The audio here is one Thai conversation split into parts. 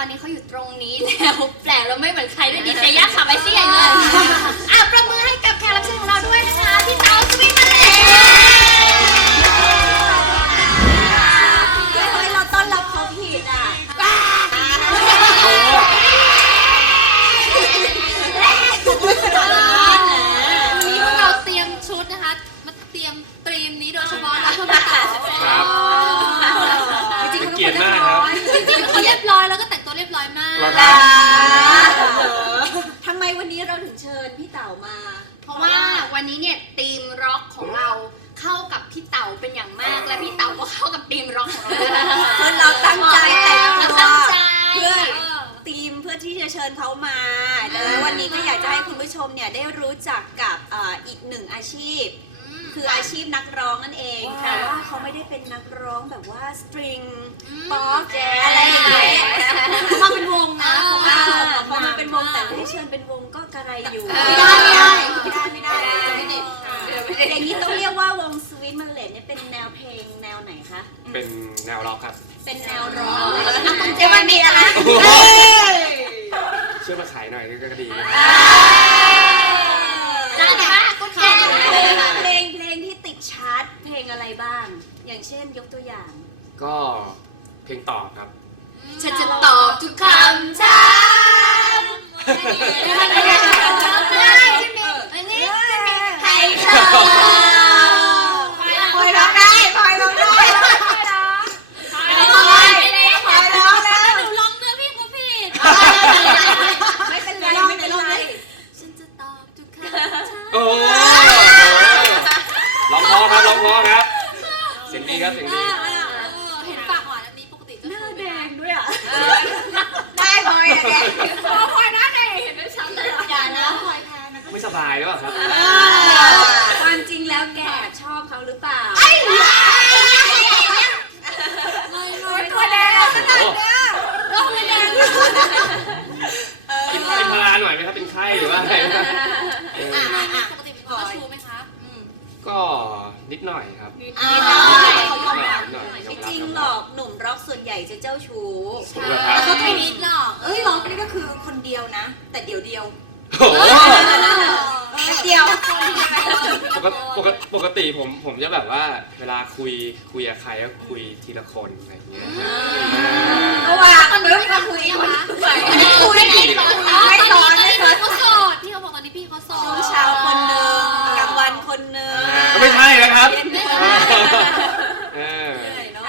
ตอนนี้เขาอยู่ตรงนี้แล้วแปลกแล้วไม่เหมือนใครด้วยดีใจยากค่ะไปสิใหญ่เลยอะประมือให้กับแขกรับเชิญของเราด้วยนะคะพี่เต๋าสวิตมาเลยเฮ้ยเราต้อนรับเขาผิดอะวันนี้พวกเราเตรียมชุดนะคะมาเตรียมตรีมนี้โดยเฉพาะนะเพื่อพี่เต๋า ครับ จริงๆเป็นเกียรติมากครับจริงๆเขาเรียบร้อยแล้วก็แต่งตัว เรียบร้อยมาก แล้วครับ ทำไมวันนี้เราถึงเชิญพี่เต๋ามา เพราะว่าวันนี้เนี่ยธีมร็อกของเราเข้ากับพี่เต๋าเป็นอย่างมาก และพี่เต๋าก็เข้ากับธีมร็อกของเราด้วยคือเราตั้งใจแต่งเราตัวตั้งใจเพื่อ ทีมเพื่อที่จะเชิญเขามาดังนั้นวันนี้ก็อยากจะให้คุณผู้ชมเนี่ยได้รู้จักกับเอ่ออีกหนึ่งอาชีพ คืออาชีพนักร้องนั่นเอง แต่ว่าเขาไม่ได้เป็นนักร้องแบบว่าสตริงป๊อปอะไรอย่างเงี้ยมาเป็นวงนะอ่าพอมาเป็นวงแต่ไม่ได้เชิญเป็นวงก็กระไรอยู่ไม่ได้ไม่ได้ไม่ได้ไม่ได้ไม่ได้อย่างนี้ต้องเรียกว่าวงสวิตมันเลดเนี่ยเป็นแนวเพลงแนวไหนคะ เป็นแนวร็อกครับ เป็นแนวร้องเดี๋ยวมันมีอะไร ช่วยมาขายหน่อยก็ดีนะ จ้าจ้าก็แค่ เพลงเพลงที่ติดชาร์ตเพลงอะไรบ้าง อย่างเช่นยกตัวอย่าง ก็ เพลงตอบครับ ฉันจะตอบทุกคำถาม เดียวนะ แต่เดียวเดียวโอ้โหเดียวปกติปกติปกติผมผมจะแบบว่า เวลาคุยคุยกับใครก็คุยทีละคนอะไรอย่างเงี้ยครับเพราะว่าตอนนี้มาคุยยังกัคะไม่คุยไม่สอนไม่สอนไม่สอนเขาโสดพี่เขาบอกตอนนี้พี่เขาโสช่วดงเช้าคนหนึ่งกลางวันคนหนึ่งก็ไม่ใช่นะครับเย็นคนหนึ่งเออเหนื่อยเนาะ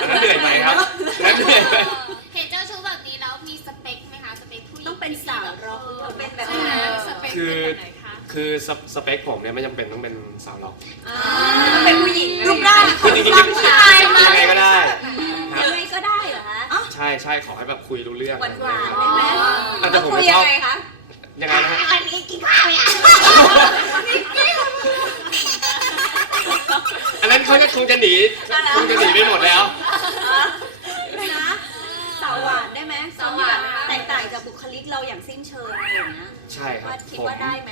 อันนั้นเหนื่อยไปครับอันนั้นเหนื่อยไปเห็น นั้นสเปคคือเป็นแบบไหนคะคือสสเปคผมเนี่ยไม่จำเป็นต้องเป็นสาวหรอกอ่าต้องเป็นผู้หญิงรูปร่างคือจริงๆรูปร่างยังไงก็ได้ครับยังไงก็ได้เหรอคะใช่ใช่ขอให้แบบคุยรู้เรื่องหวานหวานอะไรได้อย่างไหมเงี้ยครับอาจจะผมคุยจะชยัอบงไงคะยังไงนะฮะอันนี้กินข้าวเนี่ยอันนั้นเขาจะคงจะหนีคงจะหนีไปหมดแล้ว นะสาวหวานได้ไหมสาวหวานแต กต่างจากบุคลิกเราอย่างสิ้นเชิงอะไรอย่างเงี้ยใช่ครับว่าคิดผมว่าได้ไหม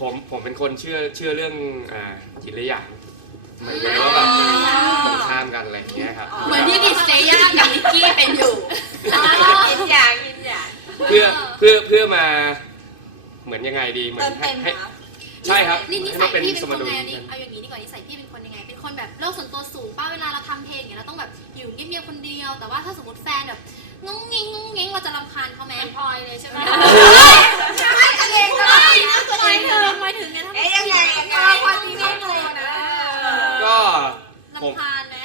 ผมผมเป็นคนเชื่อเชื่อเรื่องอ่าจิตวิทยาหมายถึงว่าแบบตรงข้ามกันอะไรอย่างเงี้ยครับ เหมือนที่ดิเซย่ากับนิกกี้เป็นอยู่ยินอย่างยินอย่างเพื่อเพื่อเพื่อมาเหมือนยังไงดีเหมือเตินมให้เต็มให้เหรอใช่ครับนี่นิให้สัมัยนเป็นพี่เป็นสคมนดุลไงนี่เอาอย่างนี้ดีกว่านิสัยพี่เป็นคนยังไง เป็นคนแบบโลกส่วนตัวสูงป้าเวลาเราทำเพลงอย่างเงี้ยเราต้องแบบอยู่เงียบๆคนเดียว แต่ว่าถ้าสมมติแฟนแบบ งงงิงงงงิงเราจะรำคาญเขาไหมพลอยเลยใช่ไหมใช่ทะเลก็ไม่ได้นะหมายถึงหมายถึงไงถ้าเอ๊ยยังไงยังไงความจริงไม่โกรธนะก็ผมรำคาญไหม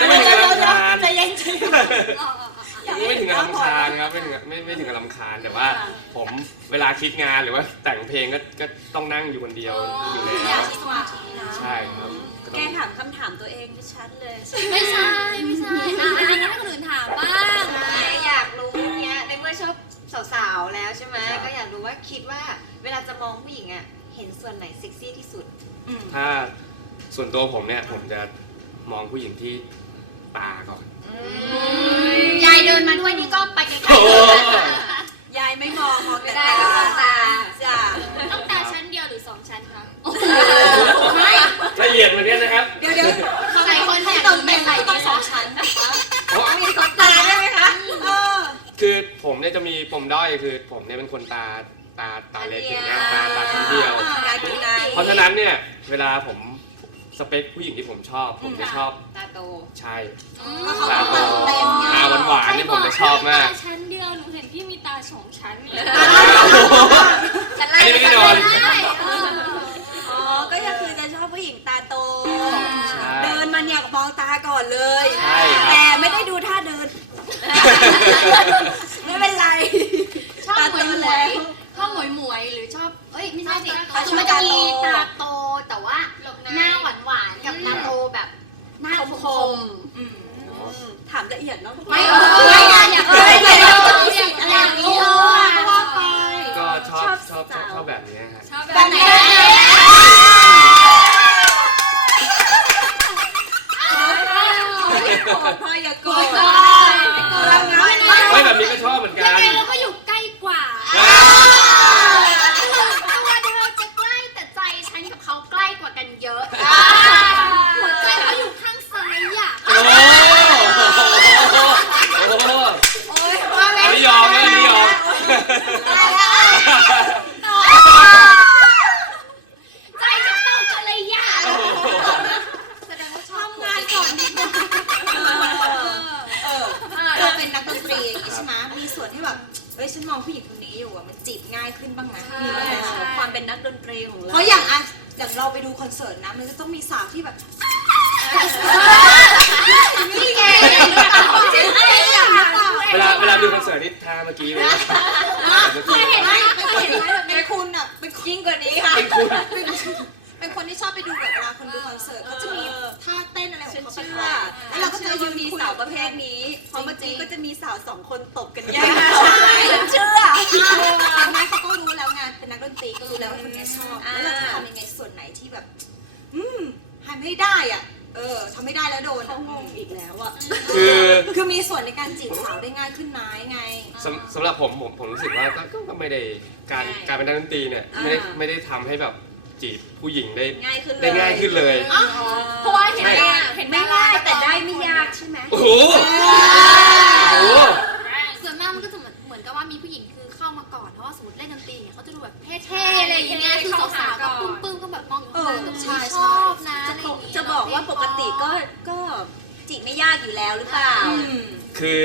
ก็ไม่ไม่ถึงกับรำคาญใจเย็นเออเออเออไม่ถึงกับรำคาญครับไม่ถึงกับไม่ไม่ถึงกับรำคาญแต่ว่า ผมเวลาคิดงานหรือว่าแต่งเพลงก็ก็ต้องนั่งอยู่คนเดียวอยู่แล้วใช่ครับก็ แกถามคำถามตัวเองชัดเลย ไม่ใช่ ไม่ใช่อะอันนี้ให้คนอื่นถามบ้างอยากรู้เนี้ยในเมื่อชอบสาวๆแล้วใช่ไหมก็อยากรู้ว่าคิดว่าเวลาจะมองผู้หญิงอะเห็นส่วนไหนเซ็กซี่ที่สุดถ้าส่วนตัวผมเนี่ยผมจะมองผู้หญิงที่ตาก่อน ยายเดินมาด้วยนี่ก็ไปไกลโอ้ ๆยายไม่มองมองไม่แต่ได้ก็ตาตาจ้ะต้องตาชั้นเดียวหรือสองชั้นคะ เอ ละเอียดเหมืนี้นะครับเดี๋ยวเดี๋ยวเขาหายคนเขาตกเป็นหลายต้องสองชั้นนะคะมีกดตาได้ไหมคะคือผมเนี่ยจะมีปมด้อยคือ ผมเนี่ยเป็นคนตาตาตาเล็กอย่างเงี้ยตาตาชั้นเดียว เพราะฉะนั้นเนี่ยเวลาผมสเปคผู้หญิงที่ผมชอบ ผมจะชอบตาโตใช่ตาโตตาหวานหวานนี่ผมจะชอบมากตาชั้นเดียวหนูเห็นพี่มีตาสองชั้นเลยชั้นแรกชั้นแรก ตาก่อนเลย ใช่ครับ แต่ไม่ได้ดูท่าเดิน ไม่เป็นไร ชอบหมวยหมวยชอบหมวยหมวยหรือชอบเอ้ยไม่ใช่สิคือมันจะมีตาโตแต่ว่าหน้าหวานหวานๆกับตาโตแบบหน้าคมอืมถามละเอียดเนาะๆไม่ไม่อยากอ พ่ออย่าโกรธไม่เรานะไม่แบบนี้ก็ชอบเหมือนกัยังน เลยเคยเห็นไหมเคยเห็นไหมแบบเป็นคุณอะเป็นยิ่งกว่านี้ค่ะ เป็นคุณเป็นคนที่ชอบไปดูแบบเวลาคนดูคอนเสิร์ตเขาจะมีท่าเต้นอะไรของเขาไปด้วยแล้วเราก็จะยืนมีคุยสาวกับประเภทนี้เพราะเมื่อกี้ก็จะมีสาวสองคนตบกันใช่แย่ฉันเชื่อเห็นไหมเขาก็รู้แล้วไงานเป็นนักดนตรีก็รู้แล้วว่าคนเนี้ยชอบแล้วเราจะทำยังไงส่วนไหนที่แบบ อืมทำไม่ได้อะ เออทำไม่ได้แล้วโดนเขางงอีกแล้วอะคือ คือมีส่วนในการจีบสาวได้ง่ายขึ้นไหมไง สำสำหรับผมผมผมรู้สึกว่าก็ก็ก็ไม่ได้การใช่การเป็นนักดนตรีเนี่ยไม่ได้อ่าไม่ได้ทำให้แบบจีบผู้หญิงได้ง่ายขึ้นเลยได้ง่ายขึ้นเลยเพราะว่าเห็นใช่แม่เห็นไม่แม่ง่ายแต่ได้ไม่ยากใช่ไหม โอ้โหโอ้โห ส่วนมากมันก็จะเหมือนเหมือนกับว่ามีผู้หญิงคือเข้ามาก่อนเพราะว่าสมมติเล่นดนตรีเนี่ยเขาจะดูแบบเท่ๆอะไรอย่างเงี้ยคือสาวๆก็ปึ้มๆก็แบบมองอยู่ข้างหลังก็ใช่ชอบนะอะไรอย่างเงี้ยจะบอกว่าปกติก็ก็ จีบไม่ยากอยู่แล้วหรือเปล่าอืมคือ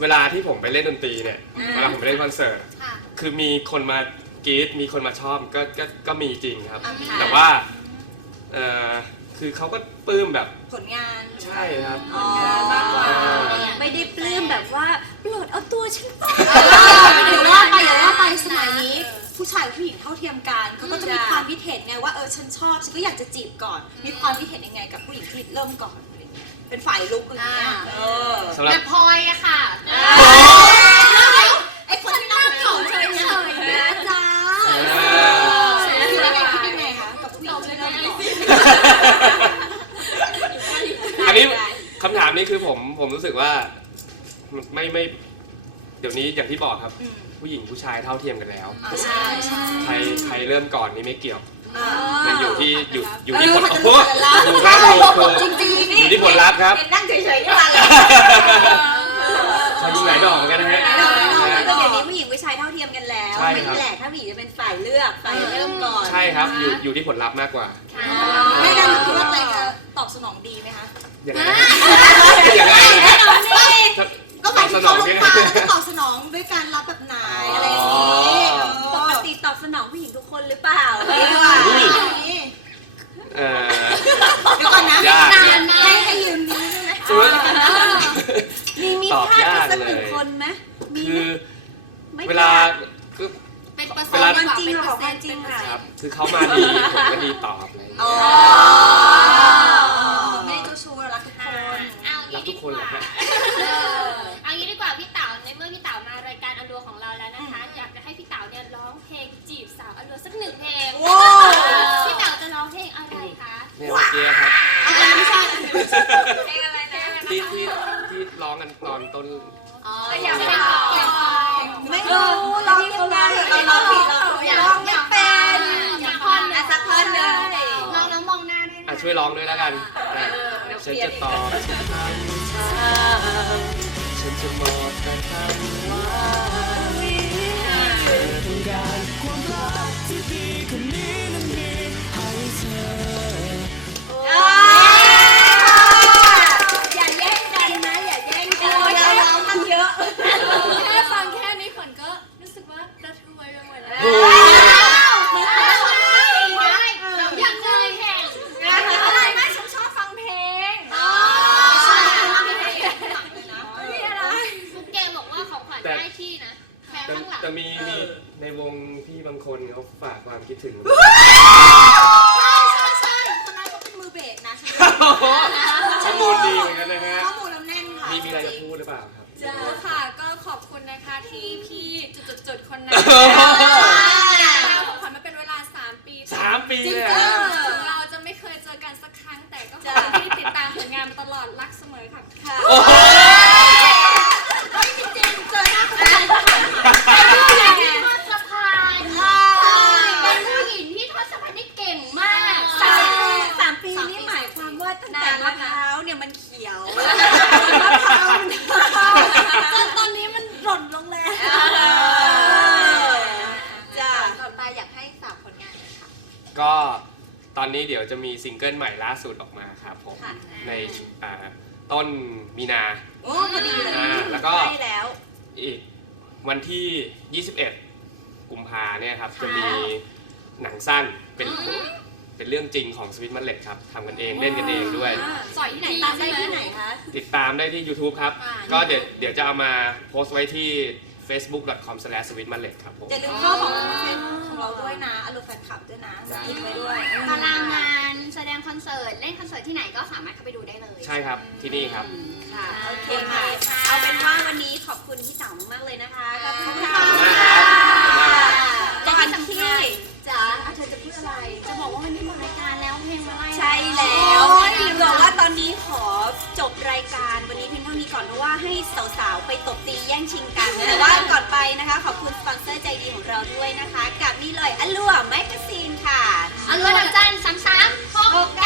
เวลาที่ผมไปเล่นดนตรีเนี่ย อ่า เวลาผมไปเล่นคอนเสิร์ต ค่ะ คือมีคนมากรี๊ดมีคนมาชอบก็ก็ก็มีจริงครับ อ่าค่ะ แต่ว่าเออคือเขาก็ปลื้มแบบผลงาน ใช่ครับ อ๋อมากกว่าอ่าไม่ได้ปลื้มแบบว่าโปรดเอาตัวฉันไปเดี๋ยวว่าไปเดี๋ยวว่าไปสมัยนี้ ผู้ชายกับผู้หญิงเท่าเทียมกันเขาก็จะมีจ้ะความคิดเห็นไงว่าเออฉันชอบฉันก็อยากจะจีบก่อน มีความคิดเห็นยังไงกับผู้หญิงที่เริ่มก่อน เป็นฝ่ายลุกอะไรเงี้ยอ่าเออสำหรับ แต่พลอยอะค่ะไอ้คนที่นั่งเฉยเฉยๆนะจ๊ะอ่าคิดยังไงคิดยังไงคะกับผู้หญิงที่เริ่มก่อนอันนี้คำถามนี้คือผมผมรู้สึกว่ามันไม่ไม่เดี๋ยวนี้อย่างที่บอกครับอืมผู้หญิงผู้ชายเท่าเทียมกันแล้วอ่าใช่ใช่ ใครใครเริ่มก่อนนี่ไม่เกี่ยวอ่า มันอยู่ที่อยู่อยู่เอที่อผลมันโอ้จะโหรู้กันแล้วถูกครับถูกถูกจริงๆอนี่ยู่ที่ผลลัพธ์ครับ นั่งเฉยๆนี่มาเลยชอบยิงหลายดอกเหมือนกันนะฮะเราเราเดี๋ยวนี้ผู้หญิงผู้ชายเท่าเทียมกันแล้วใช่ไม่ครับ แหละถ้าผู้หญิงจะเป็นฝ่ายเลือกฝ่ายเริ่มก่อนใช่ครับอยู่อยู่ที่ผลลัพธ์มากกว่า ไม่ได้คิดว่าตัวเองจะตอบสนองดีไหมคะอย่างไรอย่ ค่ะเซ็นต์ครับ คือเขามาดี ผมก็ดีตอบอะไรอย่างอ๋เงี้อยไม่ได้เจ้าชู้รักทุกคน เอารังี้กทุดีกกคนเหรอว่าฮะ เออเอางี้ดีกว่าพี่เต๋าในเมื่อพี่เต๋ามารายการอลัวของเราแล้วนะคะ อยากจะให้พี่เต๋าเนี่ยร้องเพลงจีบสาวอลัวสักหนึ่งเพลงว้าวพี่เต๋าจะร้องเพลงอะไรคะเนี่ยเมื่อกี้ครับไม่ใช่เพลงอะไรนะที่ที่ที่ร้องกันตอนต้น อ๋ออยากจะฟังอ ช่วยร้องด้วยแล้วกันอะฉันจะตอบฉัฉันจะมอบแต่คำว่า กิลใหม่ล่าสุดออกมาครับผมค่ะ ในอ่าต้นมีนา โอ้พอดีเลยอ่าแล้วก็ใช่แล้ว อีกวันที่ 21 กุมภาเนี่ยครับจะมีหนังสั้นเป็นเป็นเรื่องจริงของสวิตมันเล็ตครับทำกันเองเล่นกันเองด้วย สอยที่ไหนติดตาตามมได้ได้ที่ที่ไหไหนนคะ ติดตามได้ที่ YouTube ครับ อ่า ก็เดี๋ยวเดี๋ยวจะเอามาโพสต์ไว้ที่ facebook.com/sweetmallet ครับผม อย่าลืมเข้าของเฟซของเราด้วยนะอลูแฟนคลับด้วยนะกินไว้ด้วย ตารางงานแสดงคอนเสิ ที่ไหนก็สามารถเข้าไปดูได้เลยใช่ครับที่นี่ครับค่ะ โอเคค่ะ เอาเป็นว่าวันนี้ขอบคุณพี่เต๋ามากๆเลยนะคะ ขอบคุณค่ะขอบคุณมากครับก่อนที่จ๋าเธอจะพูดอะไร จะบอกว่าวันนี้หมดรายการแล้วเพลงอะไรใช่แล้วบอกว่าตอนนี้ขอจบรายการวันนี้เพียงเท่านี้ก่อนเพราะว่าให้สาวๆ ไปตบตีแย่งชิงกันแต่ว่าก่อนไปนะคะ ขอบคุณสปอนเซอร์ใจดีของเราด้วยนะคะ กับนี่เลยอลัวแมกกาซีนค่ะ อันวันดอกจันสามสามหกเก้า